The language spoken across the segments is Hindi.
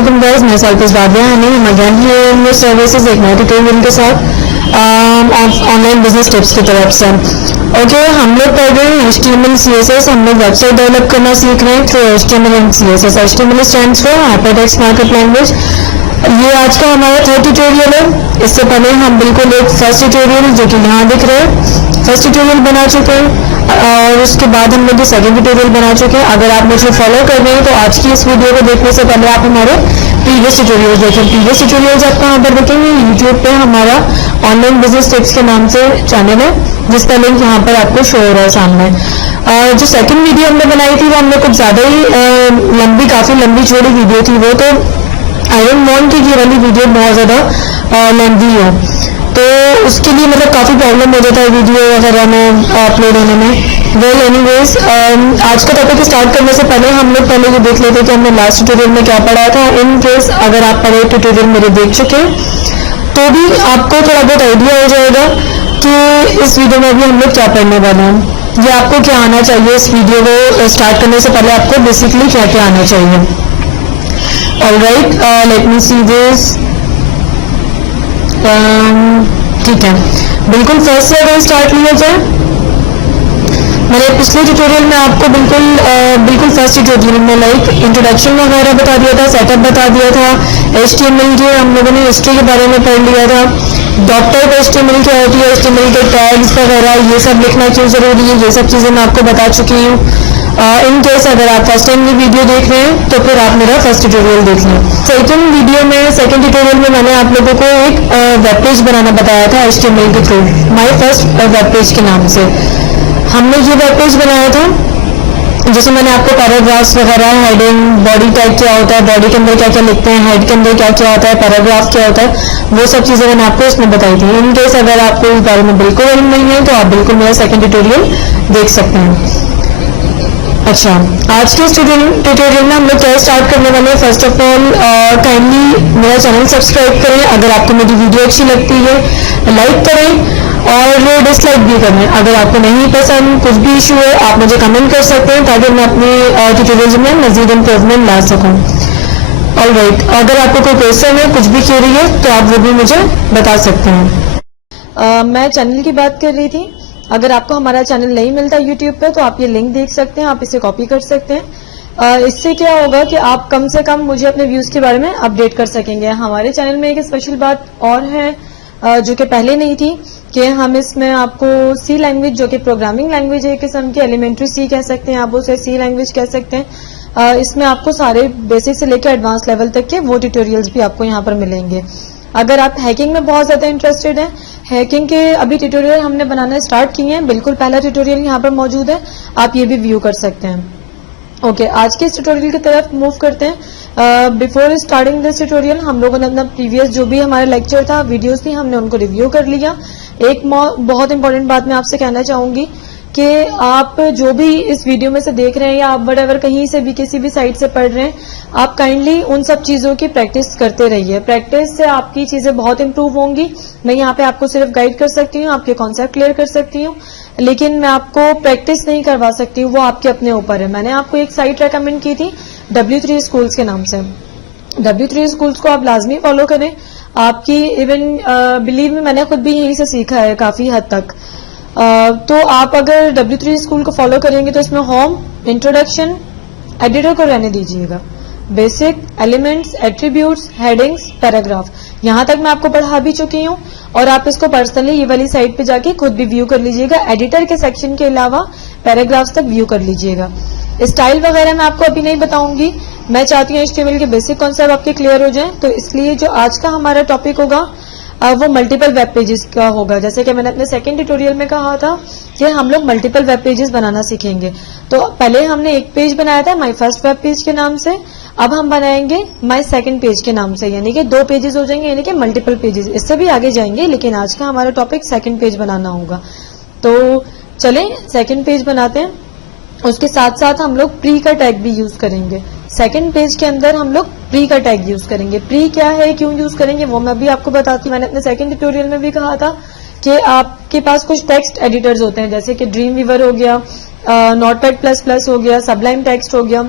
अस्सलामुअलैकुम गाइस, मैं सालपिस बादिया हम अगेन हियर सर्विसेज एक नए ट्यूटोरियल के साथ ऑनलाइन बिजनेस टिप्स की तरफ से। ओके, हम लोग पढ़ रहे हैं HTML CSS। हम लोग वेबसाइट डेवलप करना सीख रहे हैं through HTML and CSS। HTML stands for hypertext markup language. ये आज का हमारा थर्ड ट्यूटोरियल है। इससे पहले हम बिल्कुल एक फर्स्ट ट्यूटोरियल जो कि यहाँ दिख रहे हैं, फर्स्ट ट्यूटोरियल बना चुके हैं और उसके बाद हम लोग सेकंड ट्यूटोरियल बना चुके हैं। अगर आप मुझे फॉलो कर रहे हैं तो आज की इस वीडियो को देखने से पहले आप हमारे प्रीवियस ट्यूटोरियल देखें। प्रीवियस ट्यूटोरियल्स आप कहाँ पर देखेंगे? यूट्यूब पे हमारा ऑनलाइन बिजनेस टिप्स के नाम से चैनल है, जिसका लिंक यहाँ पर आपको शो हो रहा है सामने। जो सेकंड वीडियो हमने बनाई थी वो हमने कुछ ज़्यादा ही काफ़ी लंबी चौड़ी वीडियो थी वो, तो आई डोंट वांट कि ये वाली वीडियो बहुत ज़्यादा लेंथी हो, तो उसके लिए मतलब काफ़ी प्रॉब्लम हो जाता है वीडियो वगैरह में अपलोड होने में। वेल एनीवेज, आज का टॉपिक स्टार्ट करने से पहले हम लोग पहले ये देख लेते हैं कि हमने लास्ट ट्यूटोरियल में क्या पढ़ा था। इन केस अगर आप पहले ट्यूटोरियल मेरे देख चुके हैं तो भी आपको थोड़ा बहुत आइडिया हो जाएगा कि इस वीडियो में भी हम लोग क्या पढ़ने वाले हैं, या आपको क्या आना चाहिए। इस वीडियो को स्टार्ट करने से पहले आपको बेसिकली क्या क्या आना चाहिए। Alright, let me see this. ठीक है, बिल्कुल फर्स्ट से अगर स्टार्ट लिया जाए, मैंने पिछले ट्यूटोरियल में आपको बिल्कुल फर्स्ट ट्यूटोरियल में लाइक इंट्रोडक्शन वगैरह बता दिया था, सेटअप बता दिया था। HTML के हम लोगों ने हिस्ट्री के बारे में पढ़ लिया था। डॉक्टर HTML क्या होती है, HTML के टैग्स वगैरह ये सब लिखना क्यों जरूरी है, ये सब चीज़ें मैं आपको बता चुकी हूँ। इन केस अगर आप फर्स्ट टाइम ये वीडियो देख रहे हैं तो फिर आप मेरा फर्स्ट ट्यूटोरियल देख लें। सेकंड ट्यूटोरियल में मैंने आप लोगों को एक वेब पेज बनाना बताया था HTML के through, my first web page के नाम से। हमने ये वेब पेज बनाया था जिसमें मैंने आपको पैराग्राफ्स वगैरह, हेडिंग, बॉडी टाइप क्या होता है, बॉडी के अंदर क्या क्या लिखते हैं, हेड के अंदर क्या क्या होता है, पैराग्राफ क्या होता है, वो सब चीज़ें मैंने आपको इसमें बताई थी। इन केस अगर आपको इस बारे में बिल्कुल इल्म नहीं है तो आप बिल्कुल मेरा सेकंड ट्यूटोरियल देख सकते हैं। अच्छा, आज के ट्यूटोरियल में हम लोग क्या स्टार्ट करने वाले हैं। फर्स्ट ऑफ ऑल काइंडली मेरा चैनल सब्सक्राइब करें। अगर आपको मेरी वीडियो अच्छी लगती है लाइक करें और डिसलाइक भी करें। अगर आपको नहीं पसंद, कुछ भी इशू है, आप मुझे कमेंट कर सकते हैं ताकि मैं अपने ट्यूटोरियल्स में मजीद इम्प्रूवमेंट ला सकूँ। ऑलराइट, अगर आपको कोई क्वेश्चन है, कुछ भी क्वेरी है तो आप वो भी मुझे बता सकते हैं। मैं चैनल की बात कर रही थी। अगर आपको हमारा चैनल नहीं मिलता यूट्यूब पे तो आप ये लिंक देख सकते हैं, आप इसे कॉपी कर सकते हैं। इससे क्या होगा कि आप कम से कम मुझे अपने व्यूज़ के बारे में अपडेट कर सकेंगे। हमारे चैनल में एक स्पेशल बात और है जो कि पहले नहीं थी, कि हम इसमें आपको सी लैंग्वेज, जो कि प्रोग्रामिंग लैंग्वेज है, एक किस्म की एलिमेंट्री सी कह सकते हैं, आप उसे सी लैंग्वेज कह सकते हैं। इसमें आपको सारे बेसिक से लेकर एडवांस लेवल तक के वो ट्यूटोरियल्स भी आपको यहाँ पर मिलेंगे। अगर आप हैकिंग में बहुत ज़्यादा इंटरेस्टेड हैं, हैकिंग के अभी ट्यूटोरियल हमने बनाना स्टार्ट किए हैं, बिल्कुल पहला ट्यूटोरियल यहाँ पर मौजूद है, आप ये भी व्यू कर सकते हैं। ओके, आज के इस ट्यूटोरियल की तरफ मूव करते हैं। बिफोर स्टार्टिंग दिस ट्यूटोरियल हम लोगों ने अपना प्रीवियस जो भी हमारा लेक्चर था, वीडियोस थी, हमने उनको रिव्यू कर लिया। एक बहुत इंपॉर्टेंट बात मैं आपसे कहना चाहूँगी कि आप जो भी इस वीडियो में से देख रहे हैं या आप वटएवर कहीं से भी किसी भी साइट से पढ़ रहे हैं, आप काइंडली उन सब चीज़ों की प्रैक्टिस करते रहिए। प्रैक्टिस से आपकी चीज़ें बहुत इंप्रूव होंगी। मैं यहाँ पे आपको सिर्फ गाइड कर सकती हूँ, आपके कॉन्सेप्ट क्लियर कर सकती हूँ, लेकिन मैं आपको प्रैक्टिस नहीं करवा सकती हूँ, वो आपके अपने ऊपर है। मैंने आपको एक साइट रेकमेंड की थी W3 स्कूल्स के नाम से। W3 स्कूल्स को आप लाजमी फॉलो करें। आपकी इवन बिलीव में मैंने खुद भी यहीं से सीखा है काफ़ी हद तक। तो आप अगर W3 स्कूल को फॉलो करेंगे तो इसमें होम, इंट्रोडक्शन, एडिटर को रहने दीजिएगा, basic, elements, attributes, headings, paragraph, यहाँ तक मैं आपको पढ़ा भी चुकी हूँ और आप इसको पर्सनली ये वाली साइट पे जाके खुद भी व्यू कर लीजिएगा। एडिटर के सेक्शन के अलावा पैराग्राफ्स तक व्यू कर लीजिएगा। स्टाइल वगैरह मैं आपको अभी नहीं बताऊंगी, मैं चाहती हूँ HTML के बेसिक कॉन्सेप्ट आपके क्लियर हो जाएं। तो इसलिए जो आज का हमारा टॉपिक होगा वो मल्टीपल वेब पेजेस का होगा। जैसे कि मैंने अपने सेकंड ट्यूटोरियल में कहा था कि हम लोग मल्टीपल वेब पेजेस बनाना सीखेंगे। तो पहले हमने एक पेज बनाया था माय फर्स्ट वेब पेज के नाम से, अब हम बनाएंगे माय सेकंड पेज के नाम से, यानी कि 2 पेजेस हो जाएंगे, यानी कि मल्टीपल पेजेस। इससे भी आगे जाएंगे, लेकिन आज का हमारा टॉपिक सेकंड पेज बनाना होगा। तो चलें सेकंड पेज बनाते हैं। उसके साथ साथ हम लोग प्री का टैग भी यूज करेंगे। सेकंड पेज के अंदर हम लोग प्री का टैग यूज करेंगे। प्री क्या है, क्यों यूज करेंगे, वो मैं भी आपको बताती हूँ। मैंने अपने सेकंड ट्यूटोरियल में भी कहा था कि आपके पास कुछ टेक्स्ट एडिटर्स होते हैं, जैसे कि ड्रीम वीवर हो गया, नोटपैड प्लस प्लस हो गया, सबलाइम टेक्स्ट हो गया।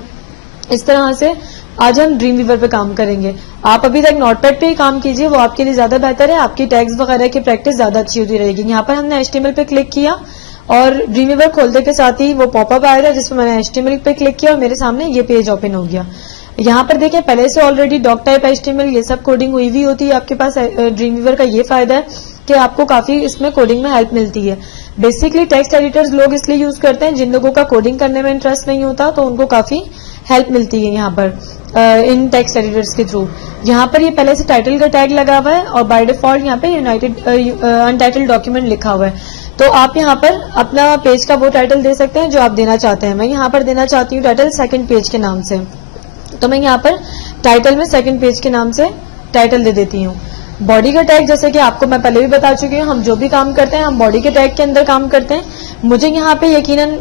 इस तरह से आज हम ड्रीम वीवर पे काम करेंगे। आप अभी तक नोटपैड पे ही काम कीजिए, वो आपके लिए ज्यादा बेहतर है, आपकी टैग्स वगैरह की प्रैक्टिस ज्यादा अच्छी होती रहेगी। यहाँ पर हमने HTML पे क्लिक किया और ड्रीम वीवर खोलते के साथ ही वो पॉपअप आया था जिसमें मैंने HTML पे क्लिक किया और मेरे सामने ये पेज ओपन हो गया। यहाँ पर देखें पहले से ऑलरेडी डॉक टाइप HTML ये सब कोडिंग हुई हुई होती है आपके पास। ड्रीम वीवर का ये फायदा है कि आपको काफी इसमें कोडिंग में हेल्प मिलती है। बेसिकली टेक्स्ट एडिटर्स लोग इसलिए यूज करते हैं जिन लोगों का कोडिंग करने में इंटरेस्ट नहीं होता, तो उनको काफी हेल्प मिलती है यहाँ पर इन टेक्स्ट एडिटर्स के थ्रू। यहाँ पर ये पहले से टाइटल का टैग लगा हुआ है और बाय डिफॉल्ट यहाँ पे अनटाइटल्ड डॉक्यूमेंट लिखा हुआ है। तो आप यहाँ पर अपना पेज का वो टाइटल दे सकते हैं जो आप देना चाहते हैं। मैं यहाँ पर देना चाहती हूँ टाइटल सेकंड पेज के नाम से, तो मैं यहाँ पर टाइटल में सेकंड पेज के नाम से टाइटल दे देती हूँ। बॉडी का टैग जैसे कि आपको मैं पहले भी बता चुकी हूँ, हम जो भी काम करते हैं हम बॉडी के टैग के अंदर काम करते हैं। मुझे यहाँ पे यकीनन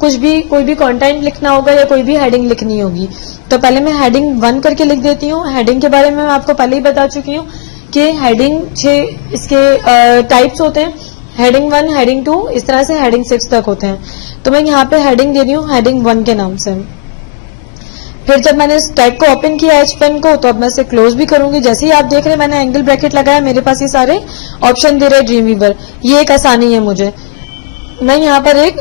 कोई भी कंटेंट लिखना होगा या कोई भी हेडिंग लिखनी होगी, तो पहले मैं हेडिंग 1 करके लिख देती हूँ। हेडिंग के बारे में मैं आपको पहले ही बता चुकी हूँ कि हेडिंग 6 इसके टाइप्स होते हैं, हेडिंग 1, हेडिंग 2, इस तरह से हेडिंग 6 तक होते हैं। तो मैं यहाँ पे हेडिंग दे रही हूँ हेडिंग 1 के नाम से। फिर जब मैंने इस टैग को ओपन किया एच पेन को, तो अब मैं इसे क्लोज भी करूंगी। जैसे ही आप देख रहे हैं मैंने एंगल ब्रैकेट लगाया, मेरे पास ये सारे ऑप्शन दे रहे हैं ड्रीम वीवर। ये एक आसानी है मुझे, मैं यहाँ पर एक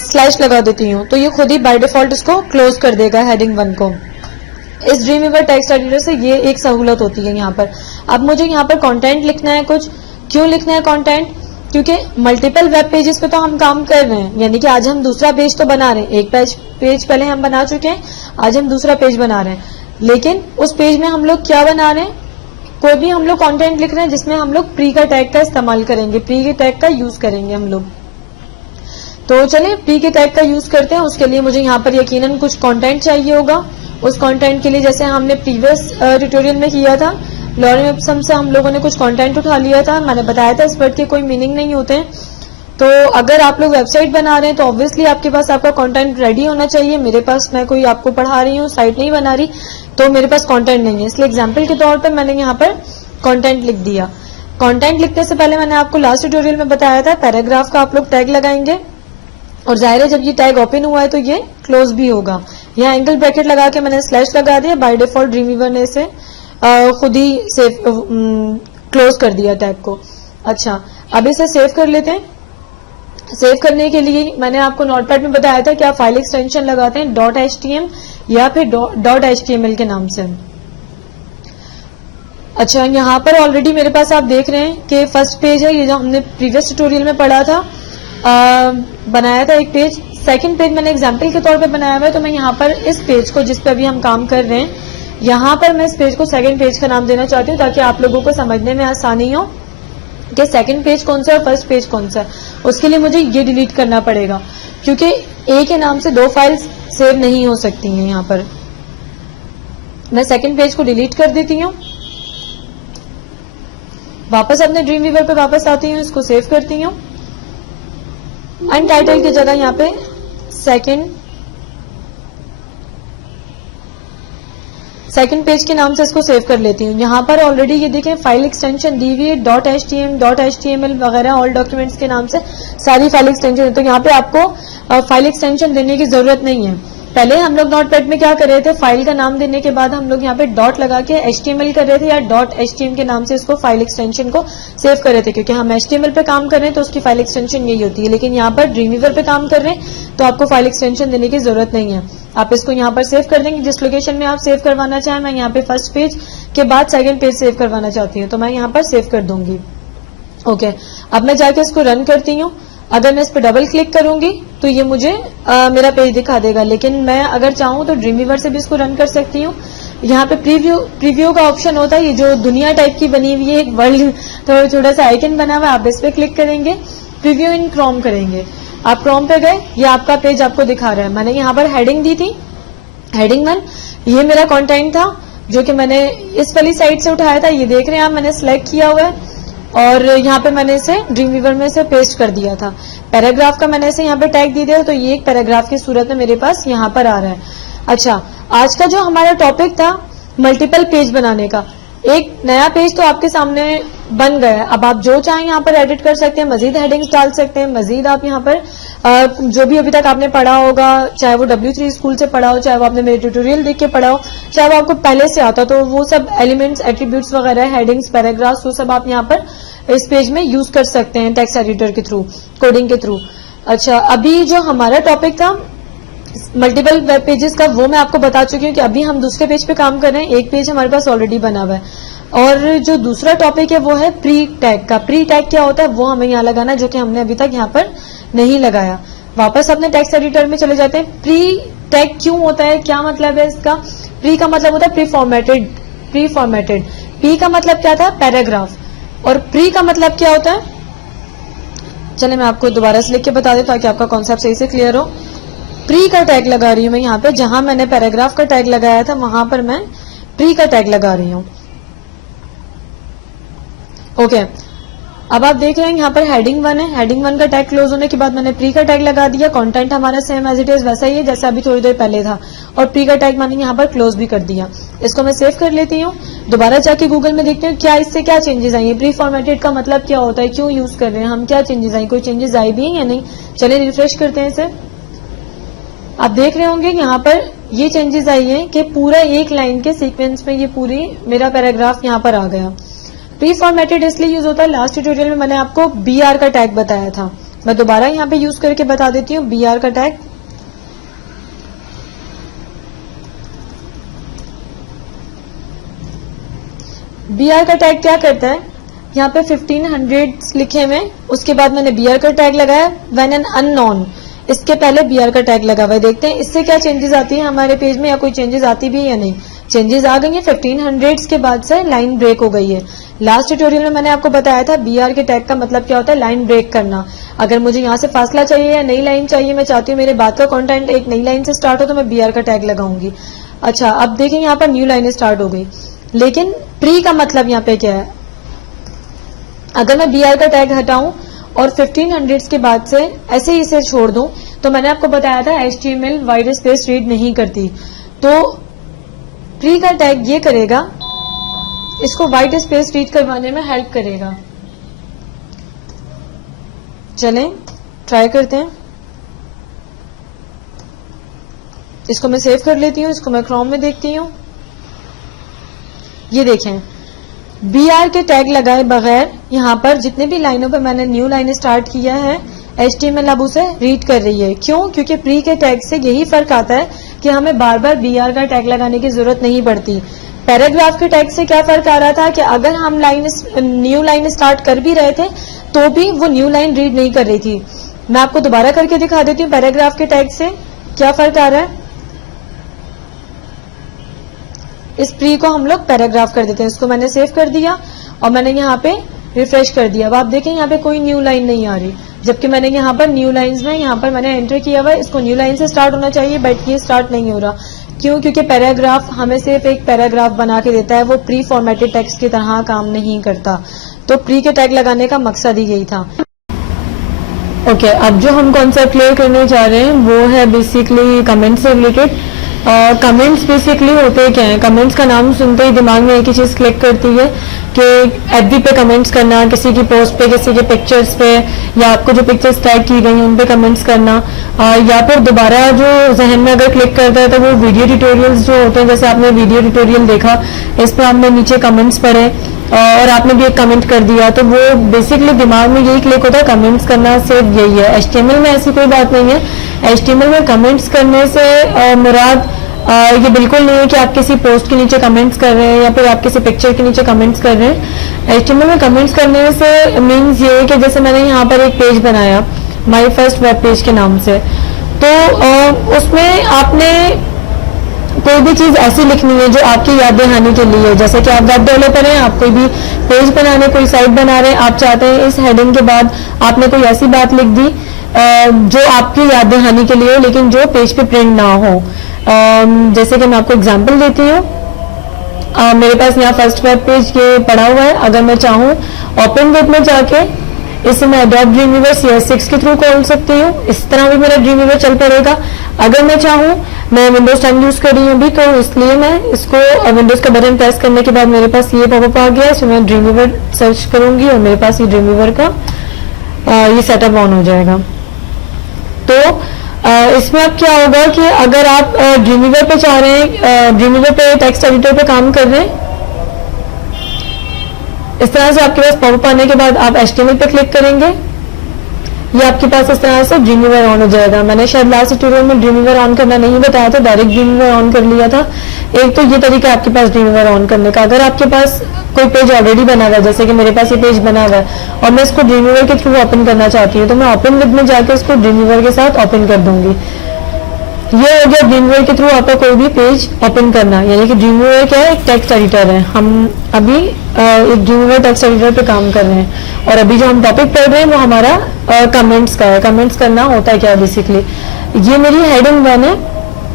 स्लैश लगा देती हूँ तो ये खुद ही बाय डिफॉल्ट इसको क्लोज कर देगा हेडिंग 1 को। इस ड्रीम वीवर टेक्स्ट एडिटर से ये एक सहूलत होती है यहाँ पर। अब मुझे यहाँ पर कंटेंट लिखना है कुछ। क्यों लिखना है कंटेंट? क्योंकि मल्टीपल वेब पेजेस पे तो हम काम कर रहे हैं, यानी कि आज हम दूसरा पेज तो बना रहे हैं। एक पेज पहले हम बना चुके हैं, आज हम दूसरा पेज बना रहे हैं। लेकिन उस पेज में हम लोग क्या बना रहे हैं? कोई भी हम लोग कंटेंट लिख रहे हैं जिसमें हम लोग प्री का टैग का इस्तेमाल करेंगे, प्री के टैग का यूज करेंगे हम लोग। तो चलिए प्री के टैग का यूज करते हैं। उसके लिए मुझे यहाँ पर यकीनन कुछ कंटेंट चाहिए होगा। उस कंटेंट के लिए जैसे हमने प्रीवियस ट्यूटोरियल में किया था, लॉरेम इप्सम से हम लोगों ने कुछ कंटेंट उठा लिया था। मैंने बताया था इस वर्ड के कोई मीनिंग नहीं होते हैं। तो अगर आप लोग वेबसाइट बना रहे हैं तो ऑब्वियसली आपके पास आपका कंटेंट रेडी होना चाहिए। मेरे पास, मैं कोई आपको पढ़ा रही हूँ, साइट नहीं बना रही, तो मेरे पास कंटेंट नहीं है, इसलिए एग्जांपल के तौर पर मैंने यहाँ पर कंटेंट लिख दिया। कंटेंट लिखने से पहले मैंने आपको लास्ट ट्यूटोरियल में बताया था पैराग्राफ का आप लोग टैग लगाएंगे, और जाहिर है जब ये टैग ओपन हुआ है तो ये क्लोज भी होगा। यहाँ एंगल ब्रैकेट लगा के मैंने स्लैश लगा दिया, बाय डिफॉल्ट ड्रीम वीवर ने इसे खुद ही सेव क्लोज कर दिया टैग को। अच्छा, अब इसे सेव कर लेते हैं। सेव करने के लिए मैंने आपको नोटपैड में बताया था कि आप फाइल एक्सटेंशन लगाते हैं .htm या फिर .html के नाम से। अच्छा, यहाँ पर ऑलरेडी मेरे पास आप देख रहे हैं कि फर्स्ट पेज है, ये जो हमने प्रीवियस ट्यूटोरियल में पढ़ा था, बनाया था एक पेज। सेकंड पेज मैंने एग्जांपल के तौर पे बनाया हुआ है, तो मैं यहाँ पर इस पेज को, जिस पे अभी हम काम कर रहे हैं, यहाँ पर मैं इस पेज को सेकंड पेज का नाम देना चाहती हूँ ताकि आप लोगों को समझने में आसानी हो कि सेकंड पेज कौन सा है और फर्स्ट पेज कौन सा है। उसके लिए मुझे ये डिलीट करना पड़ेगा क्योंकि ए के नाम से 2 फाइल्स सेव नहीं हो सकती हैं। यहाँ पर मैं सेकंड पेज को डिलीट कर देती हूँ, वापस अपने ड्रीम वीवर पे वापस आती हूँ, इसको सेव करती हूँ। अनटाइटल की जगह यहाँ पे सेकंड पेज के नाम से इसको सेव कर लेती हूँ। यहाँ पर ऑलरेडी ये देखें फाइल एक्सटेंशन दी हुई है .html वगैरह, ऑल डॉक्यूमेंट्स के नाम से सारी फाइल एक्सटेंशन है। तो यहाँ पे आपको फाइल एक्सटेंशन देने की जरूरत नहीं है। पहले हम लोग नोटपैड में क्या कर रहे थे, फाइल का नाम देने के बाद हम लोग यहाँ पे डॉट लगा के HTML कर रहे थे या .htm के नाम से इसको फाइल एक्सटेंशन को सेव कर रहे थे, क्योंकि हम HTML पे काम कर रहे हैं तो उसकी फाइल एक्सटेंशन यही होती है। लेकिन यहाँ पर ड्रीम वीवर पे काम कर रहे हैं तो आपको फाइल एक्सटेंशन देने की जरूरत नहीं है। आप इसको यहाँ पर सेव कर देंगे जिस लोकेशन में आप सेव करवाना चाहें। मैं यहाँ पे फर्स्ट पेज के बाद सेकंड पेज सेव करवाना चाहती हूँ, तो मैं यहाँ पर सेव कर दूंगी। ओके, अब मैं जाके इसको रन करती हूँ। अगर मैं इस पर डबल क्लिक करूंगी तो ये मुझे मेरा पेज दिखा देगा, लेकिन मैं अगर चाहूँ तो ड्रीम वीवर से भी इसको रन कर सकती हूँ। यहाँ पे प्रीव्यू का ऑप्शन होता है, ये जो दुनिया टाइप की बनी हुई है, एक वर्ल्ड थोड़ा सा आइकन बना हुआ है, आप इस पे क्लिक करेंगे, प्रीव्यू इन क्रोम करेंगे। आप क्रोम पे गए, ये आपका पेज आपको दिखा रहा है। मैंने यहाँ पर हेडिंग दी थी, हेडिंग 1, ये मेरा कंटेंट था जो कि मैंने इस वाली साइट से उठाया था। ये देख रहे हैं आप, मैंने सिलेक्ट किया हुआ है और यहाँ पे मैंने इसे ड्रीम वीवर में से पेस्ट कर दिया था। पैराग्राफ का मैंने इसे यहाँ पे टैग दे दिया, तो ये एक पैराग्राफ की सूरत में मेरे पास यहाँ पर आ रहा है। अच्छा, आज का जो हमारा टॉपिक था मल्टीपल पेज बनाने का, एक नया पेज तो आपके सामने बन गया है। अब आप जो चाहें यहाँ पर एडिट कर सकते हैं, मजीद हेडिंग्स डाल सकते हैं, मजीद आप यहाँ पर जो भी अभी तक आपने पढ़ा होगा, चाहे वो W3 स्कूल से पढ़ा हो, चाहे वो आपने मेरे ट्यूटोरियल देख के पढ़ा हो, चाहे वो आपको पहले से आता, तो वो सब एलिमेंट्स, एट्रीब्यूट्स वगैरह, हेडिंग्स, पैराग्राफ्स, वो सब आप यहाँ पर इस पेज में यूज कर सकते हैं टेक्स्ट एडिटर के थ्रू, कोडिंग के थ्रू। अच्छा, अभी जो हमारा टॉपिक था मल्टीपल वेब पेजेस का, वो मैं आपको बता चुकी हूँ कि अभी हम दूसरे पेज पे काम कर रहे हैं। एक पेज हमारे पास ऑलरेडी बना हुआ है, और जो दूसरा टॉपिक है वो है प्री टैग का। प्री टैग क्या होता है वो हमें यहाँ लगाना है, जो कि हमने अभी तक यहाँ पर नहीं लगाया। वापस अपने टेक्स्ट एडिटर में चले जाते हैं। प्री टैग क्यों होता है, क्या मतलब है इसका? प्री का मतलब होता है pre formatted. Pre formatted, P का मतलब क्या था? पैराग्राफ। और प्री का मतलब क्या होता है? चले मैं आपको दोबारा से लिख के बता दूं ताकि आपका कॉन्सेप्ट सही से क्लियर हो। प्री का टैग लगा रही हूं मैं यहाँ पे, जहां मैंने पैराग्राफ का टैग लगाया था वहां पर मैं प्री का टैग लगा रही हूं। ओके, अब आप देख रहे हैं यहाँ पर हेडिंग 1 है। हेडिंग 1 का टैग क्लोज होने के बाद मैंने प्री का टैग लगा दिया। कंटेंट हमारा सेम एज इट इज वैसा ही है जैसा अभी थोड़ी देर पहले था, और प्री का टैग मैंने यहाँ पर क्लोज भी कर दिया। इसको मैं सेव कर लेती हूँ। दोबारा जाके गूगल में देखते हैं क्या इससे क्या चेंजेस आई है। प्री फॉर्मेटेड का मतलब क्या होता है, क्यों यूज कर रहे हैं हम, क्या चेंजेस आई, कोई चेंजेस आई भी है या नहीं। चलिए रिफ्रेश करते हैं इसे। आप देख रहे होंगे यहाँ पर ये चेंजेस आई है कि पूरा एक लाइन के सीक्वेंस में ये पूरी मेरा पैराग्राफ यहाँ पर आ गया। प्री फॉर्मेटेड इसलिए यूज होता है, लास्ट ट्यूटोरियल में मैंने आपको BR का टैग बताया था। मैं दोबारा यहाँ पे यूज करके बता देती हूँ BR का टैग। BR का टैग क्या करता है, यहाँ पे 1500 लिखे हुए, उसके बाद मैंने BR का टैग लगाया। व्हेन एन अननोन, इसके पहले BR का टैग लगा हुआ है। देखते हैं इससे क्या चेंजेस आती है हमारे पेज में, या कोई चेंजेस आती भी है या नहीं। चेंजेस आ गई है। 1500 के बाद से लाइन ब्रेक हो गई है। लास्ट ट्यूटोरियल में मैंने आपको बताया था BR के टैग का मतलब क्या होता है, लाइन ब्रेक करना। अगर मुझे यहाँ से फासला चाहिए या नई लाइन चाहिए, मैं चाहती हूँ मेरे बात का कंटेंट एक नई लाइन से स्टार्ट हो, तो मैं BR का टैग लगाऊंगी। अच्छा, अब देखें यहाँ पर न्यू लाइन स्टार्ट हो गई, लेकिन प्री का मतलब यहाँ पे क्या है? अगर मैं BR का टैग हटाऊं और 1500 के बाद से ऐसे ही इसे छोड़ दूं, तो मैंने आपको बताया था HTML वाइड स्पेस रीड नहीं करती। तो प्री का टैग ये करेगा, इसको वाइड स्पेस रीड करवाने में हेल्प करेगा। चलें ट्राई करते हैं। इसको मैं सेव कर लेती हूँ, इसको मैं क्रोम में देखती हूँ। ये देखें, BR के टैग लगाए बगैर यहाँ पर जितने भी लाइनों पे मैंने न्यू लाइन स्टार्ट किया है, HTML अब उसे रीड कर रही है। क्यों? क्योंकि प्री के टैग से यही फर्क आता है कि हमें बार बार BR का टैग लगाने की जरूरत नहीं पड़ती। पैराग्राफ के टैग से क्या फर्क आ रहा था कि अगर हम न्यू लाइन स्टार्ट कर भी रहे थे तो भी वो न्यू लाइन रीड नहीं कर रही थी। मैं आपको दोबारा करके दिखा देती हूँ पैराग्राफ के टैग से क्या फर्क आ रहा है। इस प्री को हम लोग पैराग्राफ कर देते हैं। इसको मैंने सेव कर दिया और मैंने यहाँ पे रिफ्रेश कर दिया। अब आप देखें यहाँ पे कोई न्यू लाइन नहीं आ रही, जबकि मैंने यहाँ पर न्यू लाइंस में यहाँ पर मैंने एंटर किया हुआ है। इसको न्यू लाइन से स्टार्ट होना चाहिए, बट ये स्टार्ट नहीं हो रहा। क्यों? क्योंकि पैराग्राफ हमें सिर्फ एक पैराग्राफ बना के देता है, वो प्री फॉर्मेटेड टेक्स्ट की तरह काम नहीं करता। तो प्री के टैग लगाने का मकसद ही यही था। ओके, अब जो हम कॉन्सेप्ट क्लियर करने जा रहे हैं वो है बेसिकली कमेंट से रिलेटेड। कमेंट्स बेसिकली होते क्या हैं? कमेंट्स का नाम सुनते ही दिमाग में एक ही चीज क्लिक करती है कि FB पे कमेंट्स करना, किसी की पोस्ट पे, किसी के पिक्चर्स पे, या आपको जो पिक्चर्स टैग की गई हैं उन पे कमेंट्स करना, या फिर दोबारा जो जहन में अगर क्लिक करता है तो वो वीडियो ट्यूटोरियल्स जो होते हैं, जैसे आपने वीडियो ट्यूटोरियल देखा, इस पर आपने नीचे कमेंट्स पढ़े और आपने भी एक कमेंट कर दिया, तो वो बेसिकली दिमाग में यही क्लिक होता है। कमेंट्स करना सिर्फ यही है। HTML में ऐसी कोई बात नहीं है। HTML में कमेंट्स करने से मुराद ये बिल्कुल नहीं है कि आप किसी पोस्ट के नीचे कमेंट्स कर रहे हैं या फिर आप किसी पिक्चर के नीचे कमेंट्स कर रहे हैं। HTML में कमेंट्स करने से मीन्स ये है कि जैसे मैंने यहाँ पर एक पेज बनाया माई फर्स्ट वेब पेज के नाम से, तो उसमें आपने कोई भी चीज ऐसी लिखनी है जो आपकी याद दहानी के लिए, जैसे कि आप वेब डेवलपर हैं, आप कोई भी पेज बनाने, कोई साइट बना रहे हैं, आप चाहते हैं इस हेडिंग के बाद आपने कोई ऐसी बात लिख दी जो आपकी याद दहानी के लिए, लेकिन जो पेज पे प्रिंट ना हो। जैसे कि मैं आपको एग्जांपल देती हूँ। मेरे पास यहाँ फर्स्ट वेब पेज ये पड़ा हुआ है। अगर मैं चाहूँ ओपन वेब में जाके इसे मैं Adobe Dreamweaver CS6 के थ्रू खोल सकती हूँ, इस तरह भी मेरा Dreamweaver चल पड़ेगा। अगर मैं चाहूँ, मैं Windows 10 यूज कर रही हूँ अभी, तो इसलिए मैं इसको विंडोज का बटन प्रेस करने के बाद मेरे पास ये पॉपअप आ गया, इसमें मैं Dreamweaver सर्च करूंगी और मेरे पास ये Dreamweaver का ये सेटअप ऑन हो जाएगा। तो इसमें अब क्या होगा कि अगर आप ड्रीमवीवर पे चाह रहे हैं, ड्रीमवीवर पे टेक्स्ट एडिटर पे काम कर रहे हैं, इस तरह से आपके पास पॉपअप आने के बाद आप HTML पे क्लिक करेंगे, ये आपके पास इस तरह से ड्रीमवीवर ऑन हो जाएगा। मैंने शायद लास्ट ट्यूटोरियल में ड्रीमवीवर ऑन करना नहीं बताया था, डायरेक्ट ड्रीमवीवर ऑन कर लिया था। एक तो ये तरीका आपके पास ड्रीमवीवर ऑन करने का। अगर आपके पास कोई पेज ऑलरेडी बना हुआ है, जैसे कि मेरे पास ये पेज बना हुआ है और मैं इसको ड्रीमवीवर के थ्रू ओपन करना चाहती हूँ, तो मैं ओपन विद में जाकर इसको ड्रीमवीवर के साथ ओपन कर दूंगी। ये हो गया ड्रीमवीवर के थ्रू आपका कोई भी पेज ओपन करना, यानी कि ड्रीमवीवर क्या है, एक टेक्स्ट एडिटर है। हम अभी एक ड्रीमवीवर टेक्स्ट एडिटर पे काम कर रहे हैं और अभी जो हम टॉपिक पढ़ रहे हैं वो हमारा कमेंट्स का है। कमेंट्स करना होता है क्या बेसिकली, ये मेरी हेडिंग 1 है।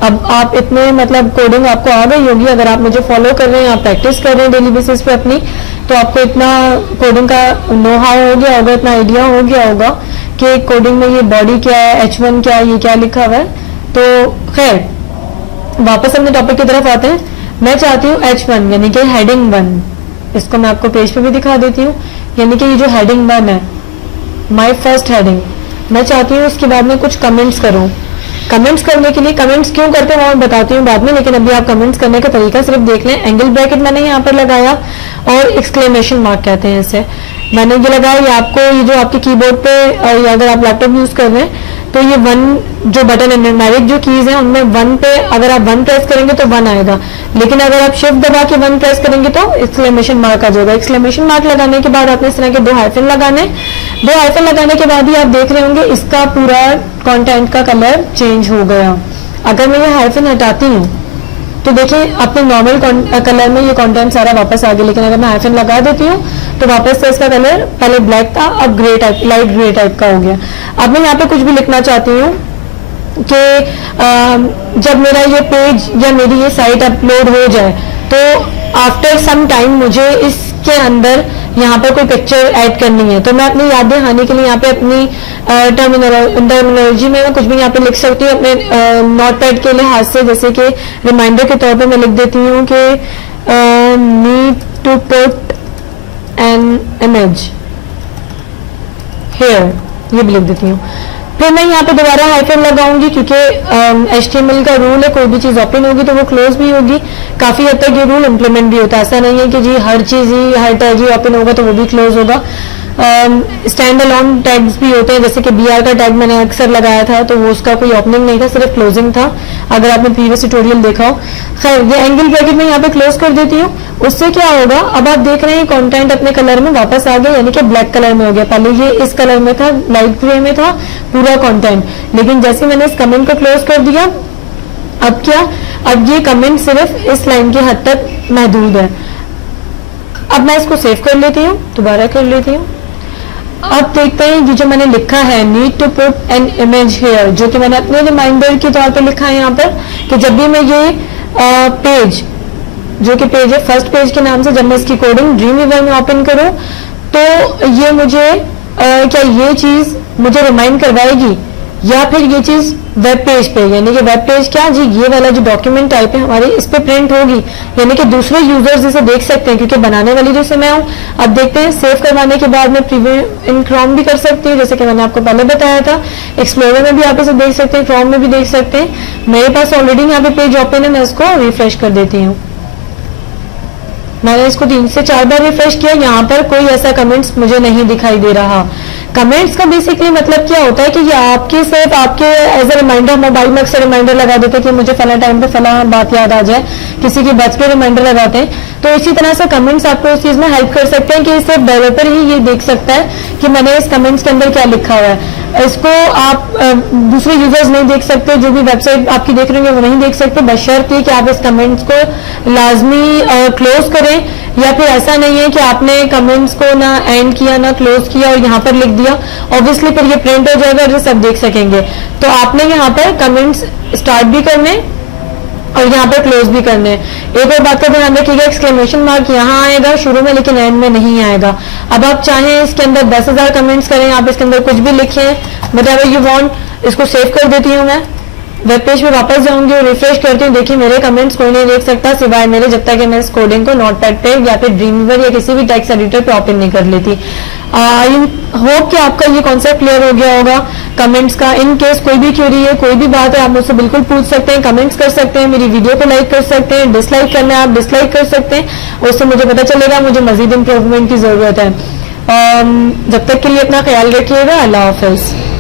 अब आप इतने मतलब कोडिंग आपको आ गई होगी, अगर आप मुझे फॉलो कर रहे हैं, आप प्रैक्टिस कर रहे हैं डेली बेसिस पे अपनी, तो आपको इतना कोडिंग का नो हाउ हो गया होगा, इतना आइडिया हो गया होगा कि कोडिंग में ये बॉडी क्या है, H1 क्या है, ये क्या लिखा हुआ है। तो खैर वापस अपने टॉपिक की तरफ आते हैं। मैं चाहती हूँ H1 यानी कि हेडिंग 1, इसको मैं आपको पेज पे भी दिखा देती हूँ, यानी कि ये जो हेडिंग 1 है, माय फर्स्ट हेडिंग, मैं चाहती हूँ इसके बाद में कुछ कमेंट्स करूँ। कमेंट्स करने के लिए, कमेंट्स क्यों करते हैं वो मैं बताती हूँ बाद में, लेकिन अभी आप कमेंट्स करने का तरीका सिर्फ देख लें। एंगल ब्रैकेट मैंने यहाँ पर लगाया और एक्सक्लेमेशन मार्क कहते हैं इसे, मैंने ये लगाया। ये आपको, ये जो आपके कीबोर्ड पे या अगर आप लैपटॉप यूज कर रहे हैं तो ये 1 जो बटन है, न्यूमेरिक जो कीज है उनमें 1 पे अगर आप 1 प्रेस करेंगे तो 1 आएगा, लेकिन अगर आप शिफ्ट दबा के 1 प्रेस करेंगे तो एक्सक्लेमेशन मार्क आ जाएगा। एक्सक्लेमेशन मार्क लगाने के बाद आपने इस तरह के 2 हाइफन लगाने, 2 हाइफन लगाने के बाद ही आप देख रहे होंगे इसका पूरा कंटेंट का कलर चेंज हो गया। अगर मैं ये हाइफन हटाती हूँ तो देखिए अपने नॉर्मल कलर में ये कंटेंट सारा वापस आ गया, लेकिन अगर मैं हाइफन लगा देती हूँ तो वापस से इसका कलर पहले ब्लैक था, अब grey type, light grey type का हो गया। अब मैं यहाँ पे कुछ भी लिखना चाहती हूँ कि जब मेरा ये पेज या मेरी ये साइट अपलोड हो जाए तो आफ्टर सम टाइम मुझे इसके अंदर यहाँ पर कोई पिक्चर ऐड करनी है, तो मैं अपनी याद दहानी के लिए यहाँ पे अपनी टर्मिनोलॉजी में मैं कुछ भी यहाँ पे लिख सकती हूँ अपने नोटपैड के लिहाज से। जैसे कि रिमाइंडर के तौर पे मैं लिख देती हूँ कि need to put an image here, ये भी लिख देती हूँ। फिर मैं यहाँ पे दोबारा हाइफन लगाऊंगी क्योंकि HTML का रूल है, कोई भी चीज ओपन होगी तो वो क्लोज भी होगी। काफी हद तक ये रूल इम्प्लीमेंट भी होता है, ऐसा नहीं है कि जी हर चीज ही, हर टैग ही ओपन होगा तो वो भी क्लोज होगा। स्टैंड अलोन टैग्स भी होते हैं, जैसे कि BR का टैग मैंने अक्सर लगाया था तो वो उसका कोई ओपनिंग नहीं था, सिर्फ क्लोजिंग था, अगर आपने प्रीवियस ट्यूटोरियल देखा हो। खैर ये एंगल ब्रैकेट में यहाँ पे क्लोज कर देती हूँ। उससे क्या होगा, अब आप देख रहे हैं कंटेंट अपने कलर में वापस आ गया, यानी कि ब्लैक कलर में हो गया। पहले ये इस कलर में था, लाइट ग्रे में था पूरा कंटेंट, लेकिन जैसे मैंने इस कमेंट को क्लोज कर दिया, अब क्या, अब ये कमेंट सिर्फ इस लाइन की हद तक महदूद है। अब मैं इसको सेव कर लेती हूँ, दोबारा कर लेती हूँ। अब देखते हैं ये जो मैंने लिखा है need to put an image here, जो कि मैंने अपने रिमाइंडर के तौर पे लिखा है यहाँ पर कि जब भी मैं ये पेज, जो कि पेज है फर्स्ट पेज के नाम से, जब मैं इसकी कोडिंग ड्रीमवीवर में ओपन करूं तो ये मुझे क्या ये चीज मुझे रिमाइंड करवाएगी, या फिर ये चीज वेब पेज पे, यानी कि वेब पेज क्या जी, ये वाला जो डॉक्यूमेंट टाइप है हमारे, इस पे प्रिंट होगी, यानी कि दूसरे यूजर्स इसे देख सकते हैं, क्योंकि बनाने वाली जैसे मैं हूँ। अब देखते हैं, सेव करवाने के बाद मैं प्रीव्यू इन क्रोम भी कर सकती हूँ, जैसे कि मैंने आपको पहले बताया था। एक्सप्लोरर में भी आप इसे देख सकते हैं, क्रोम में भी देख सकते हैं। मेरे पास ऑलरेडी यहाँ पे पेज ओपन है, मैं इसको रिफ्रेश कर देती हूँ। मैंने इसको 3 से 4 बार रिफ्रेश किया, यहाँ पर कोई ऐसा कमेंट्स मुझे नहीं दिखाई दे रहा। कमेंट्स का बेसिकली मतलब क्या होता है कि ये आपके सिर्फ आपके एज ए रिमाइंडर, मोबाइल में अक्सर रिमाइंडर लगा देते हैं कि मुझे फला टाइम पे फला बात याद आ जाए, किसी की बच पे रिमाइंडर लगाते हैं। तो इसी तरह से कमेंट्स आपको उस चीज में हेल्प कर सकते हैं कि सिर्फ डेवलपर ही ये देख सकता है कि मैंने इस कमेंट्स के अंदर क्या लिखा हुआ है। इसको आप दूसरे यूजर्स नहीं देख सकते, जो भी वेबसाइट आपकी देख रहे होंगे वो नहीं देख सकते, बशर्ते कि आप इस कमेंट्स को लाजमी क्लोज करें, या फिर ऐसा नहीं है कि आपने कमेंट्स को ना एंड किया ना क्लोज किया और यहाँ पर लिख दिया, ऑब्वियसली फिर ये प्रिंट हो जाएगा और सब देख सकेंगे। तो आपने यहाँ पर कमेंट्स स्टार्ट भी करने और यहाँ पर क्लोज भी करने। एक और बात का ध्यान रखिएगा, एक्सक्लेमेशन मार्क यहाँ आएगा शुरू में, लेकिन एंड में नहीं आएगा। अब आप चाहें इसके अंदर 10,000 कमेंट्स करें, आप इसके अंदर कुछ भी लिखें, whatever you want। इसको सेव कर देती हूँ मैं, वेब पेज पे वापस जाऊंगी और रिफ्रेश करती हूँ। देखिए मेरे कमेंट्स कोई नहीं देख सकता सिवाय मेरे, जब तक कि मैं इस कोडिंग को नोटपैड पे या फिर ड्रीमवीवर या किसी भी टेक्स्ट एडिटर पे ओपन नहीं कर लेती। आई होप कि आपका ये कॉन्सेप्ट क्लियर हो गया होगा। कमेंट्स का। इन केस कोई भी क्वेरी है, कोई भी बात है, आप मुझसे बिल्कुल पूछ सकते हैं, कमेंट्स कर सकते हैं, मेरी वीडियो को लाइक कर सकते हैं, डिसलाइक करना है आप डिसलाइक कर सकते हैं, उससे मुझे पता चलेगा मुझे मजीद इम्प्रूवमेंट की ज़रूरत है। जब तक के लिए अपना ख्याल रखिएगा। अल्लाह हाफिज़।